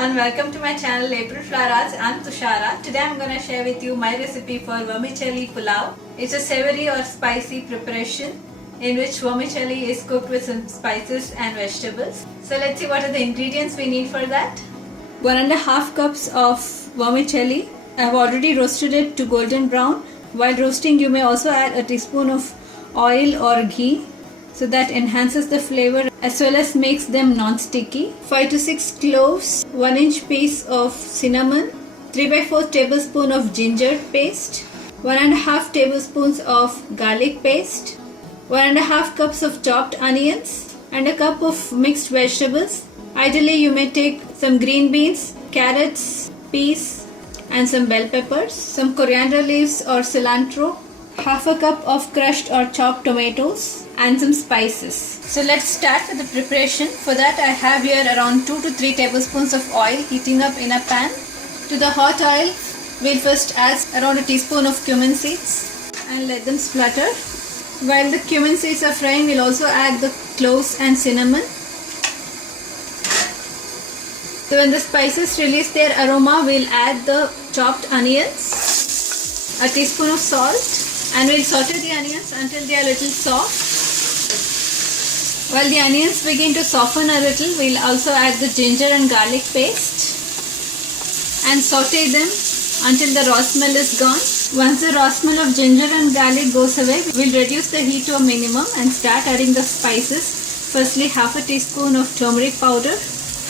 and welcome to my channel April Flower Arts. I'm Tushara. Today I'm going to share with you my recipe for vermicelli pulao. It's a savory or spicy preparation in which vermicelli is cooked with some spices and vegetables. So let's see what are the ingredients we need for that. 1.5 cups of vermicelli. I have already roasted it to golden brown. While roasting, you may also add a teaspoon of oil or ghee, so that enhances the flavor as well as makes them non-sticky. 5 to 6 cloves, 1-inch piece of cinnamon, 3/4 tablespoon of ginger paste, 1.5 tablespoons of garlic paste, 1.5 cups of chopped onions, and a cup of mixed vegetables. Ideally, you may take some green beans, carrots, peas, and some bell peppers, some coriander leaves or cilantro, half a cup of crushed or chopped tomatoes, and some spices. So let's start with the preparation. For that, I have here around 2 to 3 tablespoons of oil heating up in a pan. To the hot oil, we'll first add around a teaspoon of cumin seeds and let them splutter. While the cumin seeds are frying, we'll also add the cloves and cinnamon. So when the spices release their aroma, we'll add the chopped onions, a teaspoon of salt, and we'll saute the onions until they are a little soft. While the onions begin to soften a little, we'll also add the ginger and garlic paste and saute them until the raw smell is gone. Once the raw smell of ginger and garlic goes away, we'll reduce the heat to a minimum and start adding the spices. Firstly, half a teaspoon of turmeric powder,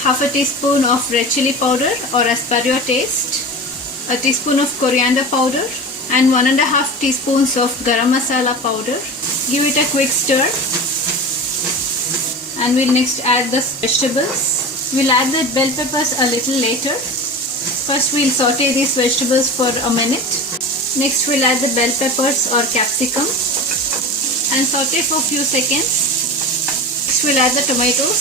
half a teaspoon of red chili powder or as per your taste, a teaspoon of coriander powder, and 1.5 teaspoons of garam masala powder. Give it a quick stir. And we'll next add the vegetables. We'll add the bell peppers a little later. First we'll saute these vegetables for a minute. Next we'll add the bell peppers or capsicum and saute for a few seconds. Next we'll add the tomatoes.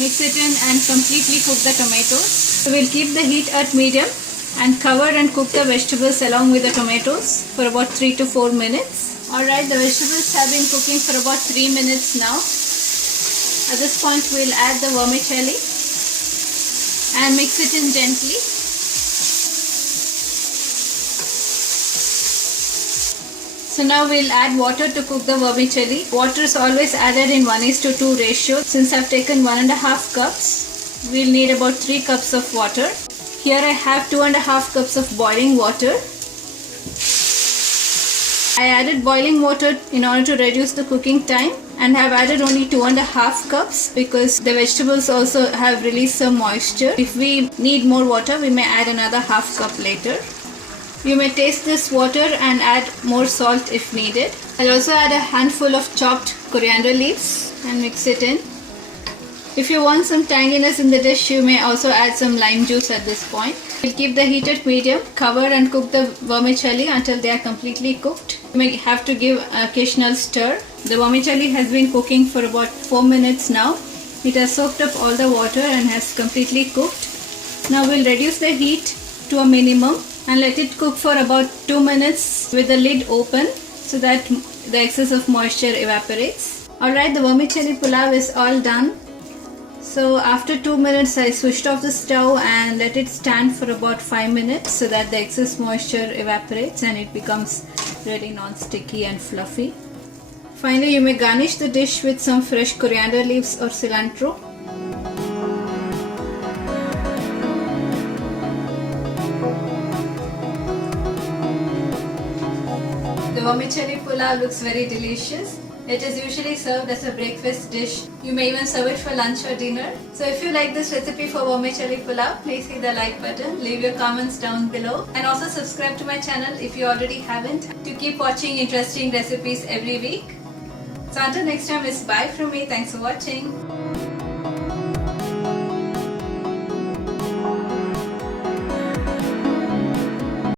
Mix it in and completely cook the tomatoes. So we'll keep the heat at medium and cover and cook the vegetables along with the tomatoes for about 3 to 4 minutes. Alright, the vegetables have been cooking for about 3 minutes now. At this point, we'll add the vermicelli and mix it in gently. So now we'll add water to cook the vermicelli. Water is always added in 1:2 ratio. Since I've taken 1.5 cups, we'll need about 3 cups of water. Here I have 2.5 cups of boiling water. I added boiling water in order to reduce the cooking time and have added only 2.5 cups because the vegetables also have released some moisture. If we need more water, we may add another half cup later. You may taste this water and add more salt if needed. I'll also add a handful of chopped coriander leaves and mix it in. If you want some tanginess in the dish, you may also add some lime juice at this point. We'll keep the heat at medium, cover and cook the vermicelli until they are completely cooked. You may have to give an occasional stir. The vermicelli has been cooking for about 4 minutes now. It has soaked up all the water and has completely cooked. Now we'll reduce the heat to a minimum and let it cook for about 2 minutes with the lid open so that the excess of moisture evaporates. Alright, the vermicelli pulao is all done. So after 2 minutes, I switched off the stove and let it stand for about 5 minutes so that the excess moisture evaporates and it becomes really non-sticky and fluffy. Finally, you may garnish the dish with some fresh coriander leaves or cilantro. The vermicelli pulao looks very delicious. It is usually served as a breakfast dish. You may even serve it for lunch or dinner. So if you like this recipe for vermicelli pulao, please hit the like button, leave your comments down below, and also subscribe to my channel if you already haven't to keep watching interesting recipes every week. So until next time, it's bye from me. Thanks for watching.